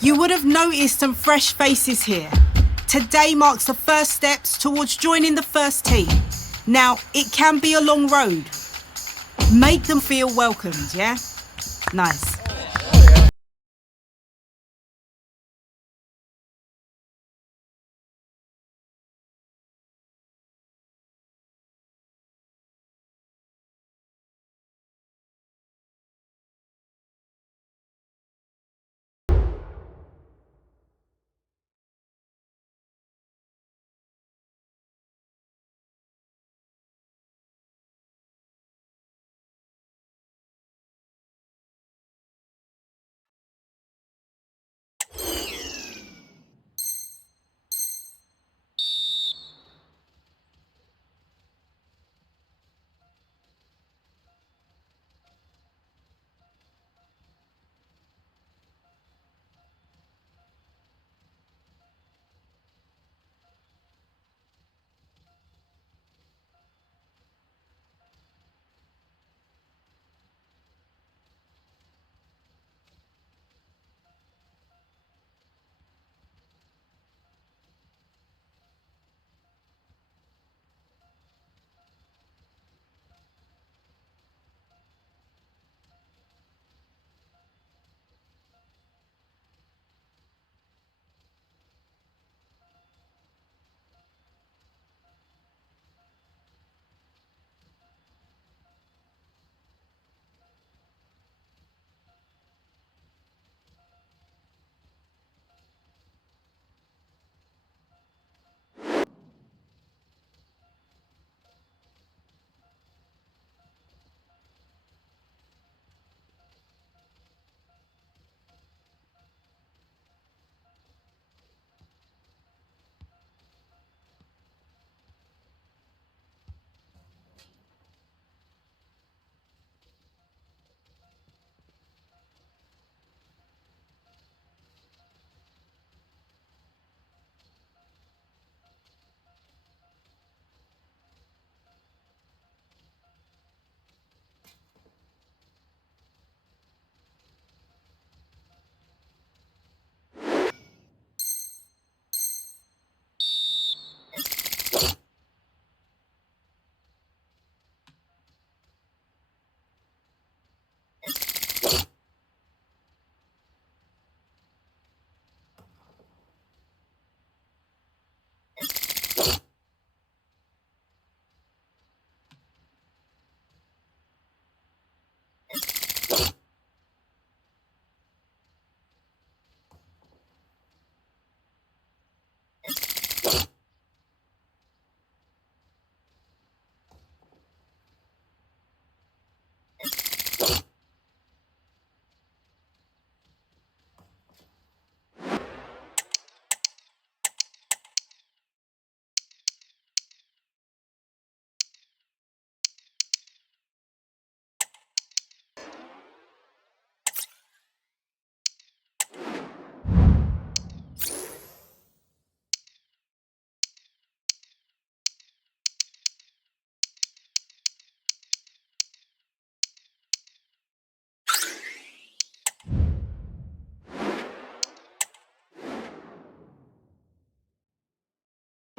You would have noticed some fresh faces here. Today marks the first steps towards joining the first team. Now, it can be a long road. Make them feel welcomed, yeah? Nice.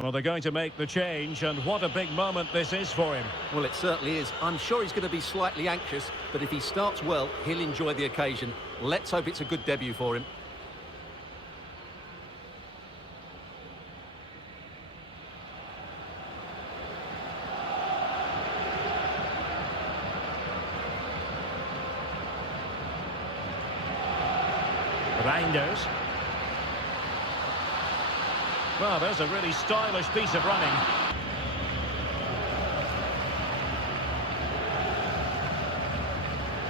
Well, they're going to make the change, and what a big moment this is for him. Well, it certainly is. I'm sure he's going to be slightly anxious, but if he starts well, he'll enjoy the occasion. Let's hope it's a good debut for him. Reinders. Well, there's a really stylish piece of running.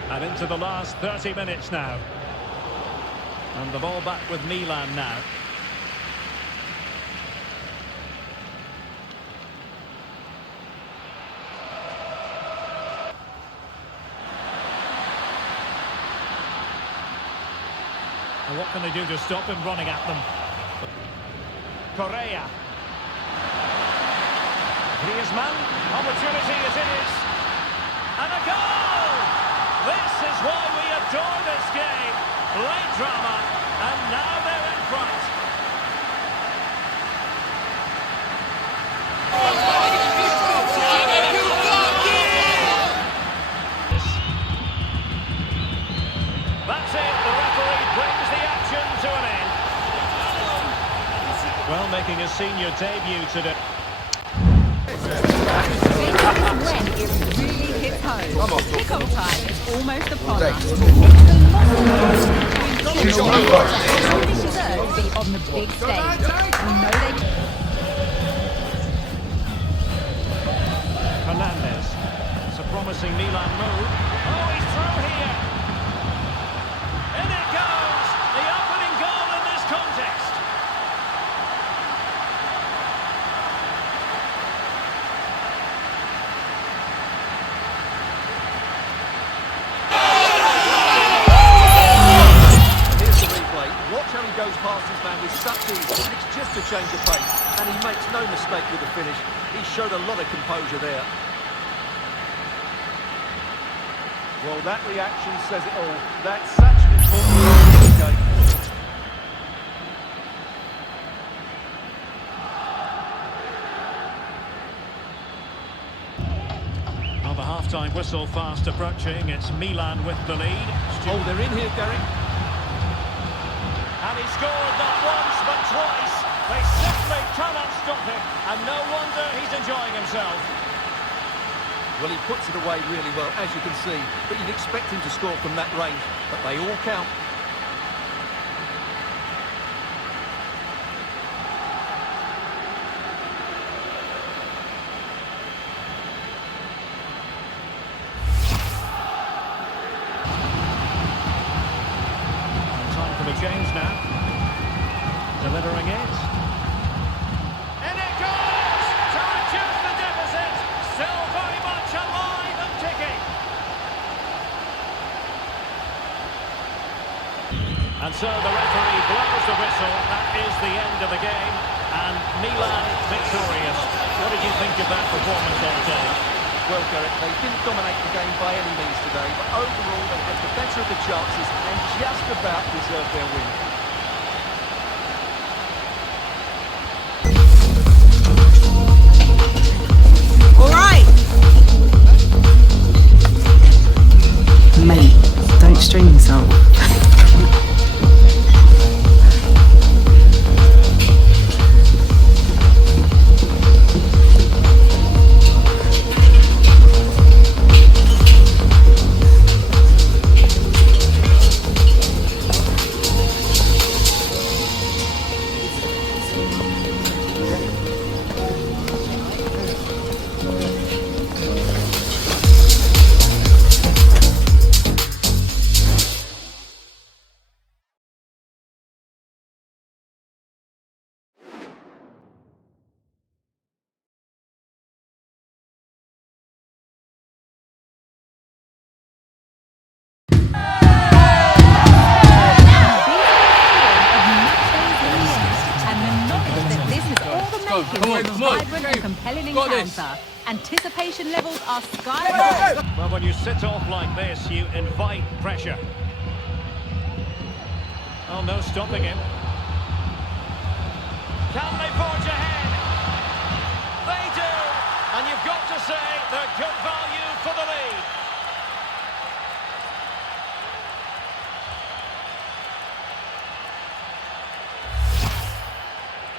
And into the last 30 minutes now. And the ball back with Milan now. And what can they do to stop him running at them? Correa. Griezmann, opportunity as it is. And a goal! This is why we adore this game. Late drama, And now they're in front. That's it. The referee brings the action to an end. Well, making his senior debut today. When it really hits home. Kick-off time is almost upon us. They deserve to be on the big stage. We know they can. Fernandez. It's a promising Milan move. Oh, he's through here. In it goes. The opening goal in this contest. Here's the replay. Watch how he goes past his man with such ease. It's just a change of pace, and he makes no mistake with the finish. He showed a lot of composure there. Well, that reaction says it all. That's such an important part of the game. Well, the half-time whistle fast approaching. It's Milan with the lead. Oh, they're in here, Gary. And he scored not once but twice. They simply cannot stop him. And no wonder he's enjoying himself. Well, he puts it away really well, as you can see. But you'd expect him to score from that range. But they all count. Time for the change now. Delivering it. And it goes! To reduce the deficit. Still very much alive and ticking. And so the referee blows the whistle. That is the end of the game. And Milan victorious. What did you think of that performance on the day? Well, Gareth, they didn't dominate the game by any means today, but overall they had the better of the chances and just about deserved their win. All right. Mate, don't strain yourself. Vibrant and compelling encounter. Anticipation levels are sky high. Well, when you sit off like this, you invite pressure. Oh, no stopping him. Can they forge ahead? They do! And you've got to say they're good value for the lead.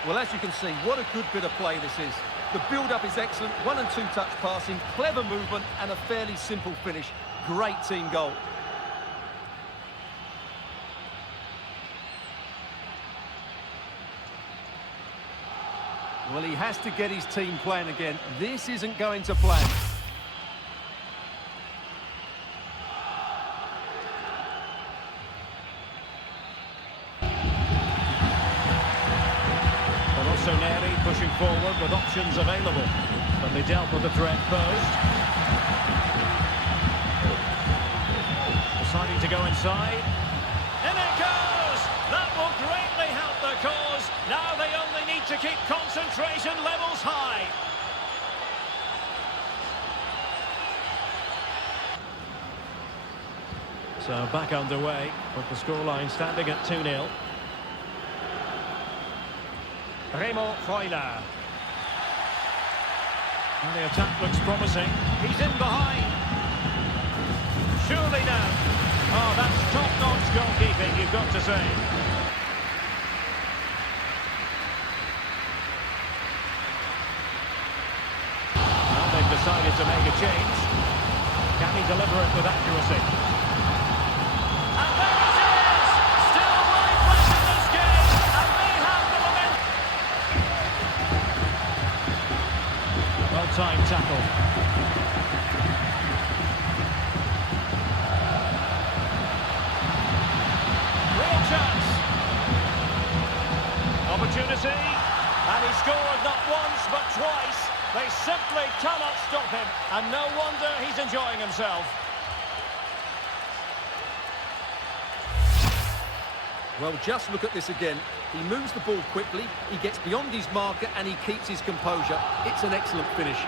Well, as you can see, what a good bit of play this is. The build-up is excellent, 1- and 2-touch passing, clever movement and a fairly simple finish. Great team goal. Well, he has to get his team playing again. This isn't going to plan. Rossoneri pushing forward with options available, but they dealt with the threat posed. Deciding to go inside. In it goes! That will greatly help the cause. Now they only need to keep concentration levels high. So back underway, with the scoreline standing at 2-0. Remo Freuler. And the attack looks promising. He's in behind. Surely now. Oh, that's top-notch goalkeeping, you've got to say. Well, they've decided to make a change. Can he deliver it with accuracy? And there it is! Still lifeless in this game, and they have the momentum. Well-timed tackle. Real chance. Opportunity. And he scored not once but twice. They simply cannot stop him. And no wonder he's enjoying himself. Well, just look at this again. He moves the ball quickly, he gets beyond his marker and he keeps his composure. It's an excellent finish.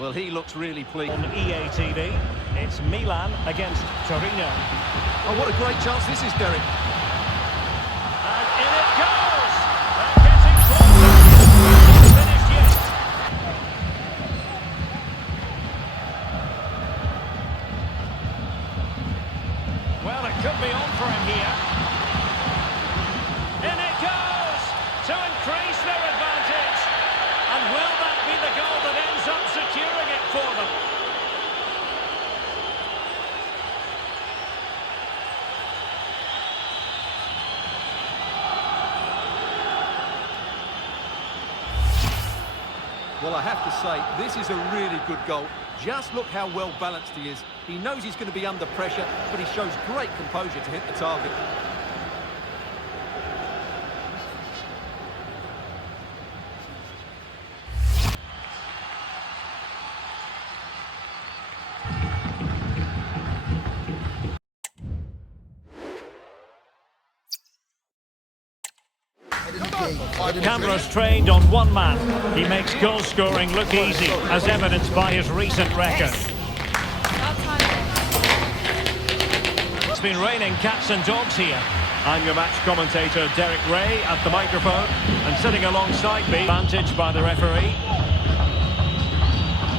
Well, he looks really pleased. On EA TV, it's Milan against Torino. Oh, what a great chance this is, Derek. And in it goes! They're getting closer. Not finished yet. Well, it could be on for him here. In it goes! To increase their advantage. And will that be the goal that ends up securing it for them? Well, I have to say, this is a really good goal. Just look how well balanced he is. He knows he's going to be under pressure, but he shows great composure to hit the target. Cameras trained on one man. He makes goal scoring look easy, as evidenced by his recent record. It's been raining cats and dogs here. I'm your match commentator Derek Ray at the microphone, and sitting alongside me, advantage by the referee.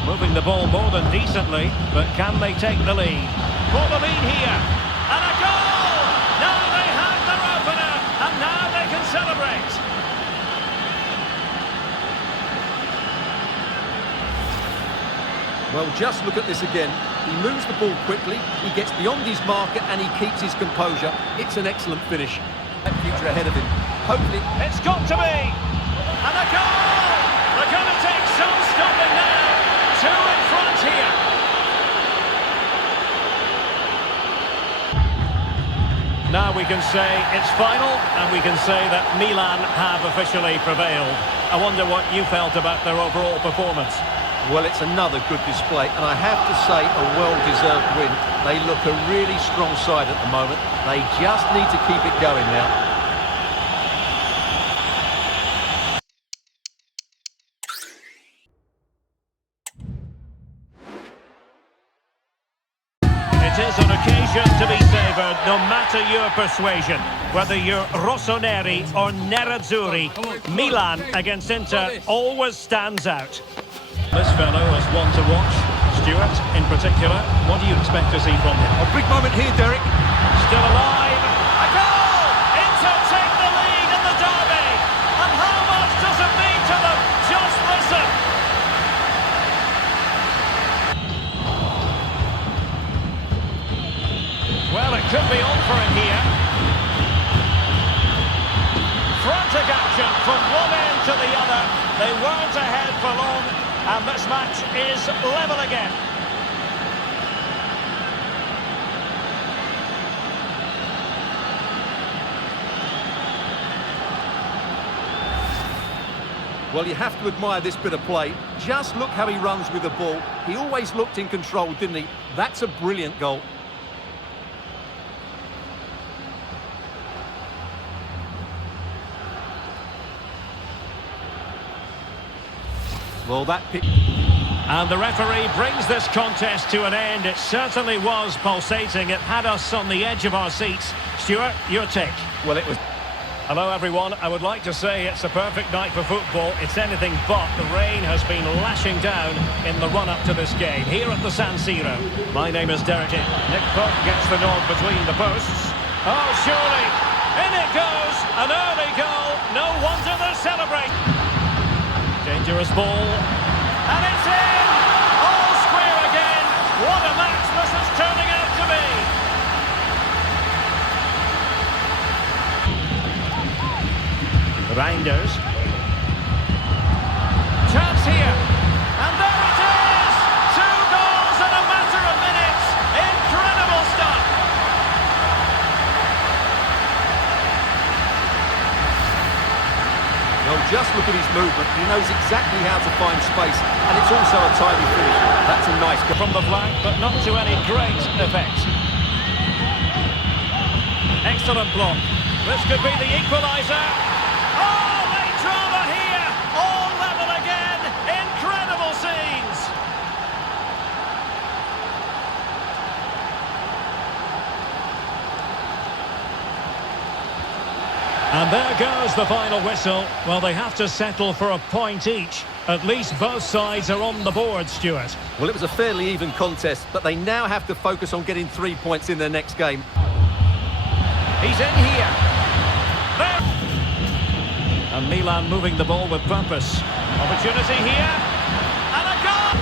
Moving the ball more than decently, but can they take the lead? For the lead here, and a goal! Now they have their opener, and now they can celebrate. Well, just look at this again. He moves the ball quickly, he gets beyond his marker and he keeps his composure. It's an excellent finish. That future ahead of him. Hopefully... It's got to be! And a goal! They're going to take some stopping now. Two in front here. Now we can say it's final, and we can say that Milan have officially prevailed. I wonder what you felt about their overall performance. Well, it's another good display, and I have to say a well-deserved win. They look a really strong side at the moment. They just need to keep it going now. It is an occasion to be savoured, no matter your persuasion. Whether you're Rossoneri or Nerazzurri, Milan against Inter always stands out. This fellow is one to watch. Stuart, in particular, what do you expect to see from him? A big moment here, Derek. Still alive. A goal! Inter take the lead in the derby. And how much does it mean to them? Just listen. Well, it could be on for him here. Frantic action from one end to the other. They weren't ahead for long. And this match is level again. Well, you have to admire this bit of play. Just look how he runs with the ball. He always looked in control, didn't he? That's a brilliant goal. Well, that pick... And the referee brings this contest to an end. It certainly was pulsating. It had us on the edge of our seats. Stuart, your take? Well, it was... Hello, everyone. I would like to say it's a perfect night for football. It's anything but. The rain has been lashing down in the run-up to this game here at the San Siro. My name is Derek. Nick Pope gets the nod between the posts. Oh, surely. In it goes. An early goal. No wonder they're celebrating. Dangerous ball. And it's in! All square again! What a match this is turning out to be! Reinders. Chance here. And there it is! 2 goals in a matter of minutes! Incredible stuff! Well, just look at his movement. He knows exactly how to find space, and it's also a tidy finish. That's a nice goal. From the flank, but not to any great effect. Excellent block. This could be the equaliser. Oh, late drama here. All level again. Incredible scenes. And there goes the final whistle. Well, they have to settle for a point each. At least both sides are on the board, Stuart. Well, it was a fairly even contest, but they now have to focus on getting 3 points in their next game. He's in here. There. And Milan moving the ball with purpose. Opportunity here. And a goal!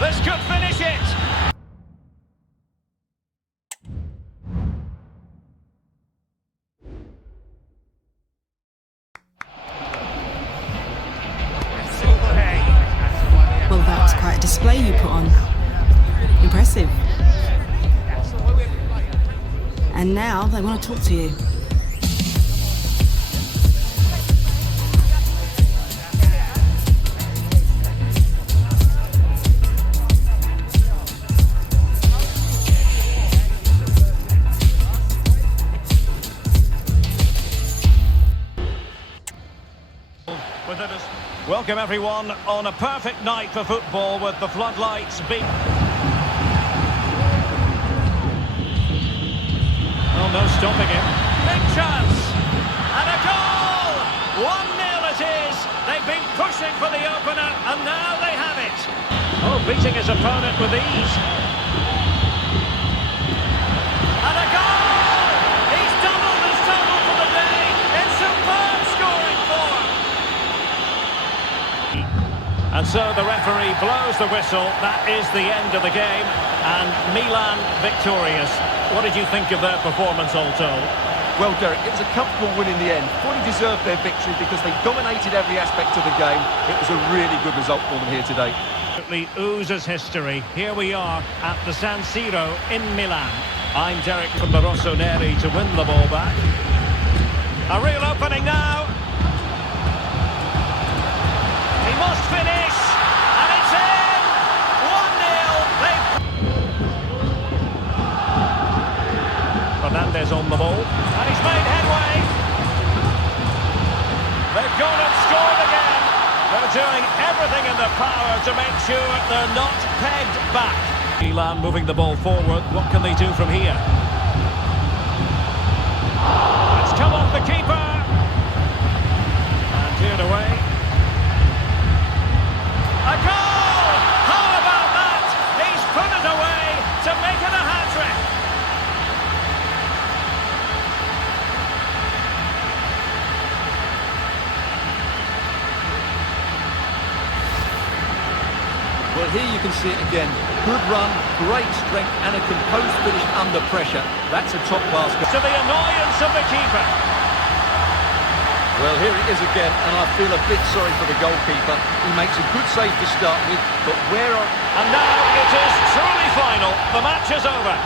This could finish it. Well, that was quite a display you put on. Impressive. And now they want to talk to you. Welcome everyone on a perfect night for football with the floodlights being... Well, no stopping him. Big chance! And a goal! 1-0 it is! They've been pushing for the opener and now they have it! Oh, beating his opponent with ease. And a goal! He's doubled his total for the day in superb scoring form! And so the referee blows the whistle. That is the end of the game. And Milan victorious. What did you think of their performance all told? Well, Derek, it was a comfortable win in the end. Fully deserved their victory because they dominated every aspect of the game. It was a really good result for them here today. It oozes history. Here we are at the San Siro in Milan. I'm Derek from the Rossoneri to win the ball back. A real opening now. He must finish, and it's in! 1-0. Fernandez on the ball, and he's made headway. They've gone and scored again. They're doing everything in their power to make sure they're not pegged back. Milan moving the ball forward. What can they do from here? It's come off the keeper. And cleared away. A goal! How about that? He's put it away to make it a hat-trick. Well, here you can see it again. Good run, great strength, and a composed finish under pressure. That's a top-class goal. To the annoyance of the keeper. Well, here it is again, and I feel a bit sorry for the goalkeeper. He makes a good save to start with, but where are... And now it is truly final. The match is over.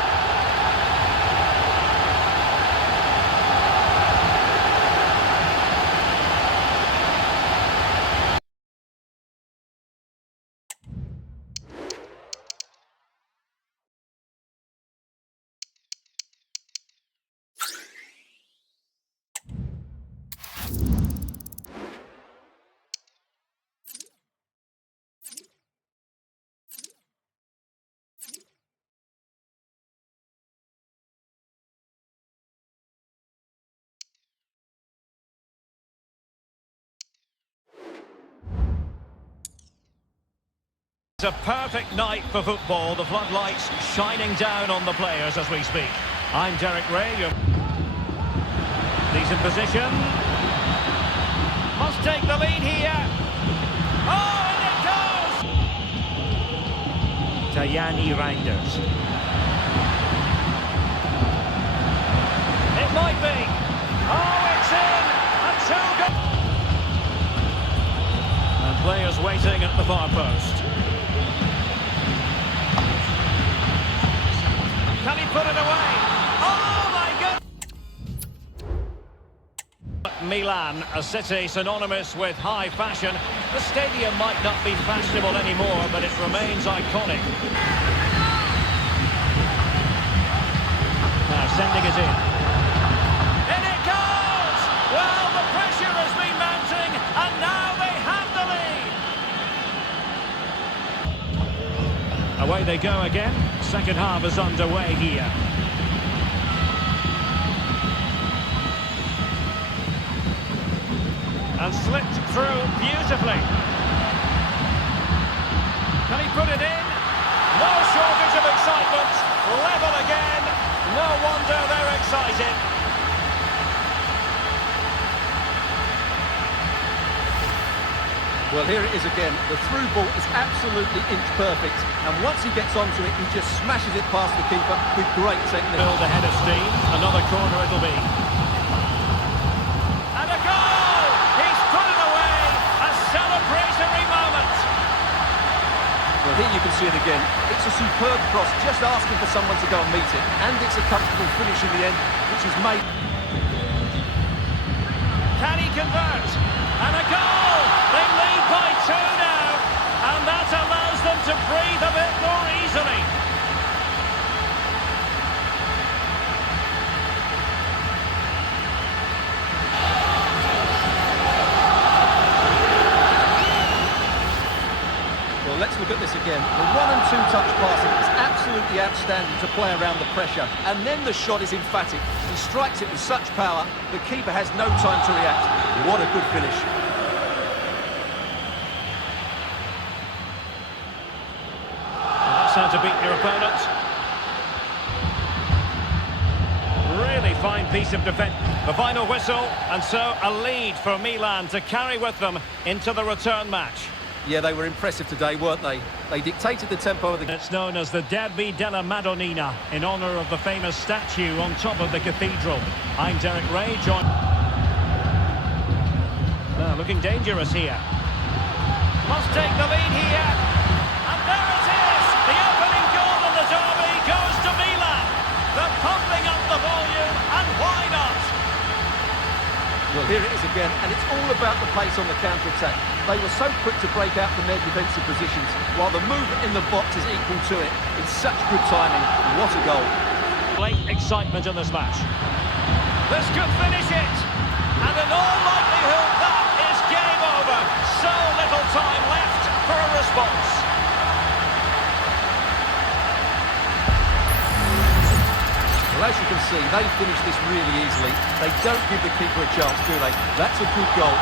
It's a perfect night for football, the floodlights shining down on the players as we speak. I'm Derek Ray. He's in position. Must take the lead here. Oh, and it goes! Tajani Reinders. It might be. Oh, it's in! And two go. And players waiting at the far post. Can he put it away? Oh my God! Milan, a city synonymous with high fashion. The stadium might not be fashionable anymore, but it remains iconic. Now sending it in. In it goes! Well, the pressure has been mounting, and now they have the lead. Away they go again. Second half is underway here. And slipped through beautifully. Can he put it in? No shortage of excitement. Level again. No wonder they're excited. Well, here it is again. The through ball is absolutely inch perfect. And once he gets onto it, he just smashes it past the keeper with great technique. Build ahead of steam. Another corner it'll be. And a goal! He's put it away. A celebratory moment. Well, here you can see it again. It's a superb cross, just asking for someone to go and meet it. And it's a comfortable finish in the end, which is made. Can he convert? And a goal! They lead by 2 now. And that allows them to breathe a bit more easily. Well, let's look at this again. The 1- and 2-touch passing is absolutely outstanding to play around the pressure. And then the shot is emphatic. He strikes it with such power, the keeper has no time to react. What a good finish. That's how to beat your opponent. Really fine piece of defence. The final whistle, and so a lead for Milan to carry with them into the return match. Yeah, they were impressive today, weren't they? They dictated the tempo of the game. It's known as the Derby della Madonnina, in honour of the famous statue on top of the cathedral. I'm Derek Ray, joined... Now, looking dangerous here. Must take the lead here. And there it is! The opening goal of the derby goes to Milan. They're pumping up the volume, and why not? Well, here it is again, and it's all about the pace on the counter-attack. They were so quick to break out from their defensive positions, while the movement in the box is equal to it. It's such good timing. What a goal. Late excitement in this match. This could finish it. And in all likelihood, that is game over. So little time left for a response. Well, as you can see, they finished this really easily. They don't give the keeper a chance, do they? That's a good goal.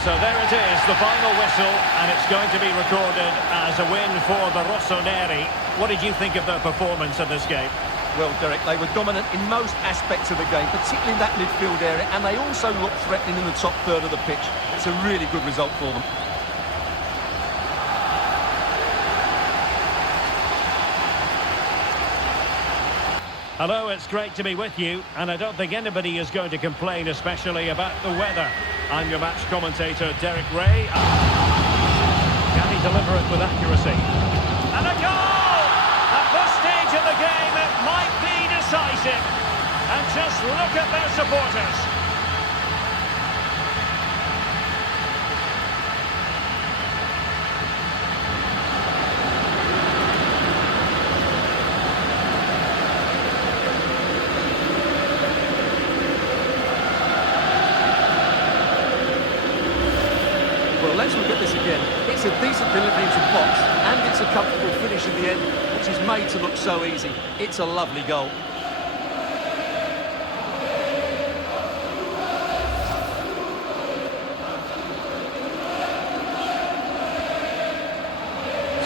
So there it is, the final whistle, and it's going to be recorded as a win for the Rossoneri. What did you think of their performance in this game? Well, Derek, they were dominant in most aspects of the game, particularly in that midfield area, and they also looked threatening in the top third of the pitch. It's a really good result for them. Hello, it's great to be with you, and I don't think anybody is going to complain, especially about the weather. I'm your match commentator, Derek Ray. Can he deliver it with accuracy? And a goal! At this stage of the game, it might be decisive. And just look at their supporters. Well, let's look at this again. It's a decent delivery into the box, and it's a comfortable finish in the end, which is made to look so easy. It's a lovely goal.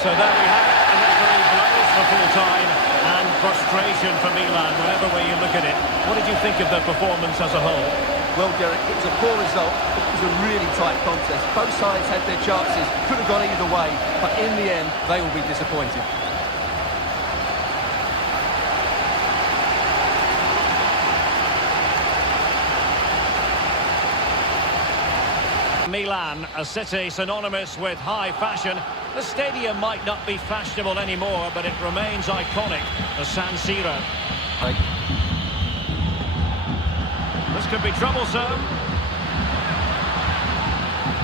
So there we have it. The referee blows for full time and frustration for Milan, whatever way you look at it. What did you think of their performance as a whole? Well, Derek, it was a poor result, but it was a really tight contest. Both sides had their chances, could have gone either way, but in the end, they will be disappointed. Milan, a city synonymous with high fashion. The stadium might not be fashionable anymore, but it remains iconic, the San Siro. Right. This could be troublesome.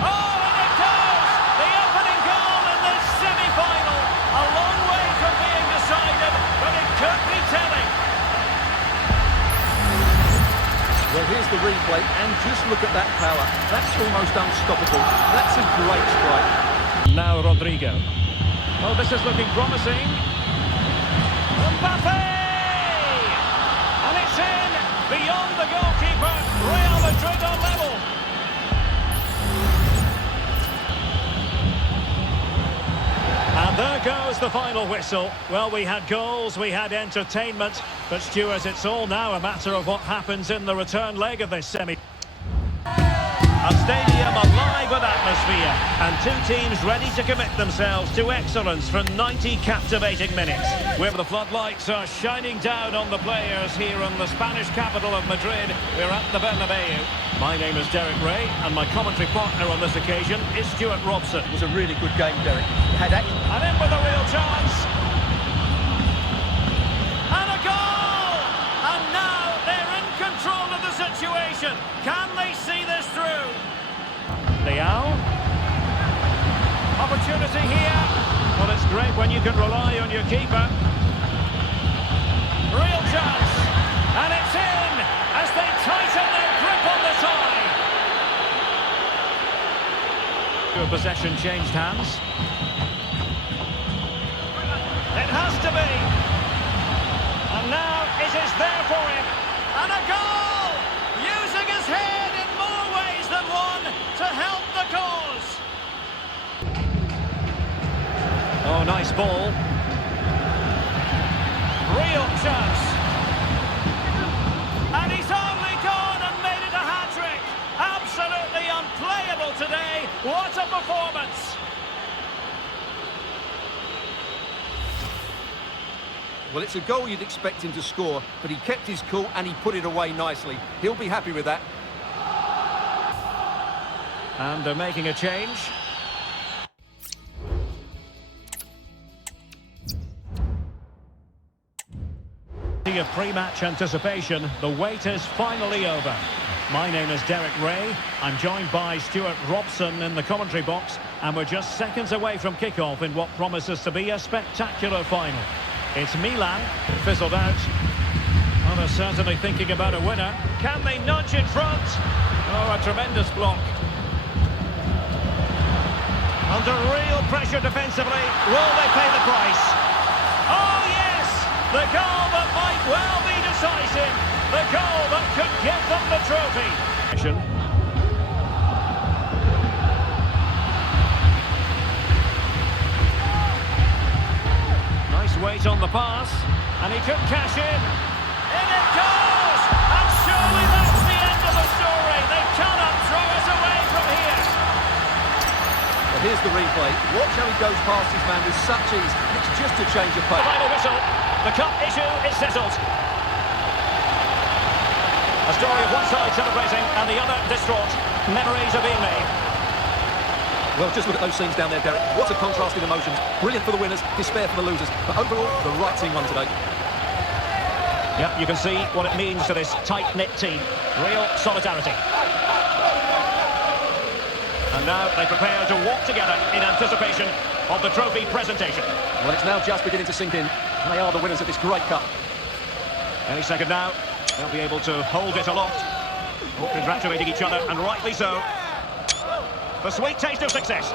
Oh, and it goes! The opening goal in this semi-final. A long way from being decided, but it could be telling. Well, here's the replay, and just look at that power. That's almost unstoppable. That's a great strike. Now Rodrigo. Oh, this is looking promising. Mbappe! And it's in! Beyond the goalkeeper. Real Madrid are level. And there goes the final whistle. Well, we had goals, we had entertainment. But Stuart, it's all now a matter of what happens in the return leg of this semi. A stadium alive with atmosphere, and two teams ready to commit themselves to excellence for 90 captivating minutes. Where the floodlights are shining down on the players here in the Spanish capital of Madrid. We're at the Bernabeu. My name is Derek Ray, and my commentary partner on this occasion is Stuart Robson. It was a really good game, Derek. Had action. And in with a real chance. And a goal! And now they're in control of the situation. Can they see this through? Leao. Opportunity here. Well, it's great when you can rely on your keeper. Real chance. And it's in as they tighten their grip on the tie. Possession changed hands. It has to be. And now it is there for him. And a goal! Using his head in more ways than one to help the cause. Oh, nice ball. Real chance. And he's only gone and made it a hat-trick. Absolutely unplayable today. What a performance. Well, it's a goal you'd expect him to score, but he kept his cool and he put it away nicely. He'll be happy with that. And they're making a change. Of pre-match anticipation, the wait is finally over. My name is Derek Ray. I'm joined by Stuart Robson in the commentary box, and we're just seconds away from kickoff in what promises to be a spectacular final. It's Milan, fizzled out. Oh, they're certainly thinking about a winner. Can they nudge in front? Oh, a tremendous block. Under real pressure defensively. Will they pay the price? Oh, yes! The goal that might well be decisive. The goal that could give them the trophy. Nice weight on the pass. And he could cash in. In it goes! And surely that's the end of the story. They cannot throw us away from here. Well, here's the replay. Watch how he goes past his man with such ease. It's just a change of pace. The final whistle. The cup issue is settled. A story of one side celebrating and the other distraught. Memories are being made. Well, just look at those scenes down there, Derek. What a contrast in emotions. Brilliant for the winners, despair for the losers. But overall, the right team won today. Yep, you can see what it means to this tight-knit team. Real solidarity. And now they prepare to walk together in anticipation of the trophy presentation. Well, it's now just beginning to sink in. They are the winners of this great cup. Any second now, they'll be able to hold it aloft. All congratulating each other, and rightly so. The sweet taste of success.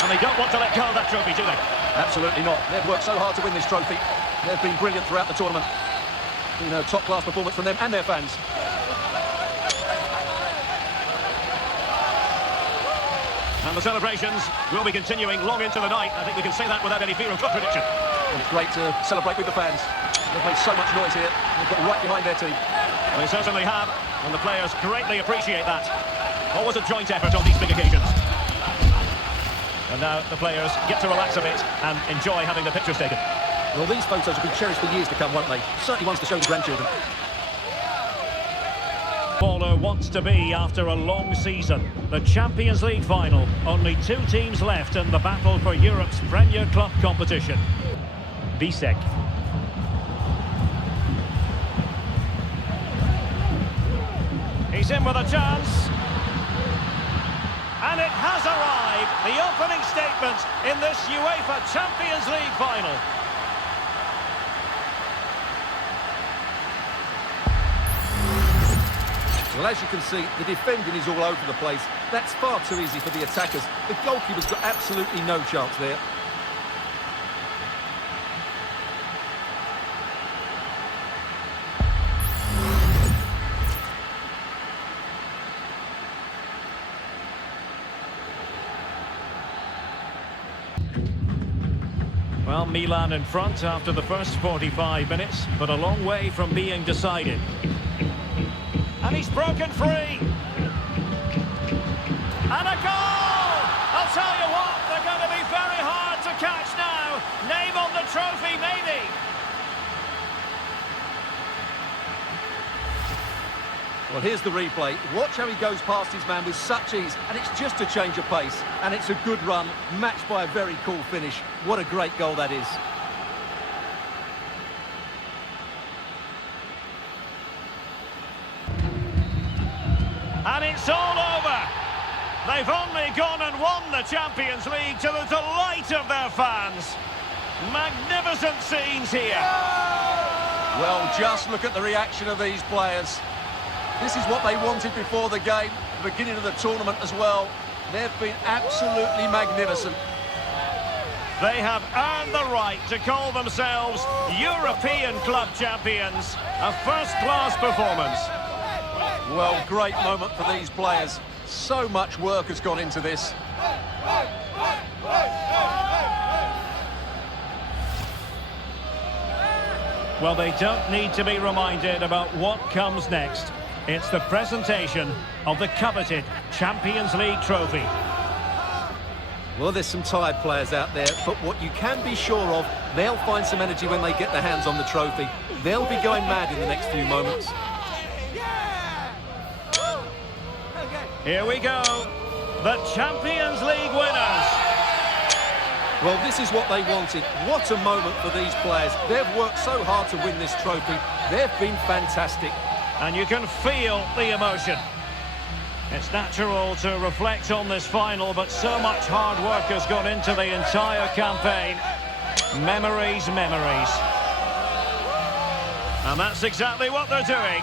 And they don't want to let go of that trophy, do they? Absolutely not. They've worked so hard to win this trophy. They've been brilliant throughout the tournament. You know, top-class performance from them and their fans. And the celebrations will be continuing long into the night. I think we can say that without any fear of contradiction. It's great to celebrate with the fans. They've made so much noise here. They've got right behind their team. They certainly have, and the players greatly appreciate that. Always a joint effort on these big occasions. And now the players get to relax a bit and enjoy having the pictures taken. Well, these photos will be cherished for years to come, won't they? Certainly ones to show the grandchildren. Footballer wants to be after a long season. The Champions League final. Only 2 teams left in the battle for Europe's Premier Club competition. Bisek. He's in with a chance. And it has arrived. The opening statement in this UEFA Champions League final. Well, as you can see, the defending is all over the place. That's far too easy for the attackers. The goalkeeper's got absolutely no chance there. Well, Milan in front after the first 45 minutes, but a long way from being decided. And he's broken free. And a goal! I'll tell you what, they're going to be very hard to catch now. Name on the trophy, maybe. Well, here's the replay. Watch how he goes past his man with such ease, and it's just a change of pace. And it's a good run, matched by a very cool finish. What a great goal that is. And it's all over. They've only gone and won the Champions League to the delight of their fans. Magnificent scenes here. Well, just look at the reaction of these players. This is what they wanted before the game, the beginning of the tournament as well. They've been absolutely magnificent. They have earned the right to call themselves European club champions. A first-class performance. Well, great moment for these players. So much work has gone into this. Well, they don't need to be reminded about what comes next. It's the presentation of the coveted Champions League trophy. Well, there's some tired players out there, but what you can be sure of, they'll find some energy when they get their hands on the trophy. They'll be going mad in the next few moments. Here we go, the Champions League winners. Well, this is what they wanted. What a moment for these players. They've worked so hard to win this trophy. They've been fantastic. And you can feel the emotion. It's natural to reflect on this final, but so much hard work has gone into the entire campaign. Memories, memories. And that's exactly what they're doing.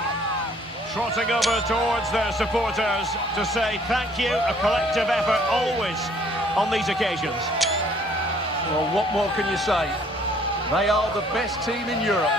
Trotting over towards their supporters to say thank you, a collective effort always on these occasions. Well, what more can you say? They are the best team in Europe.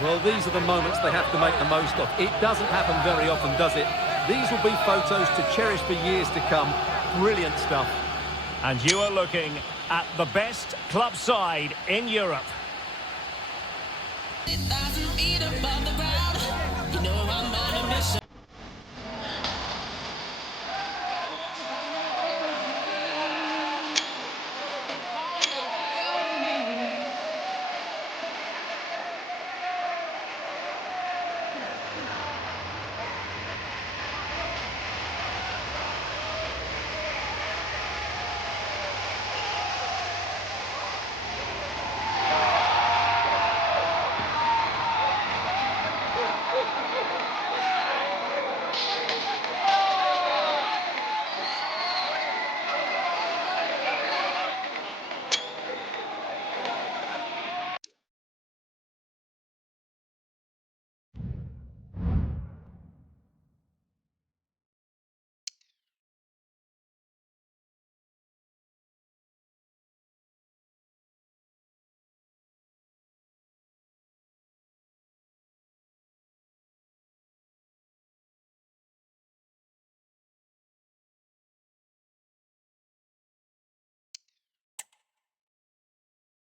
Well, these are the moments they have to make the most of. It doesn't happen very often, does it? These will be photos to cherish for years to come. Brilliant stuff. And you are looking at the best club side in Europe. 1,000 feet above the ground.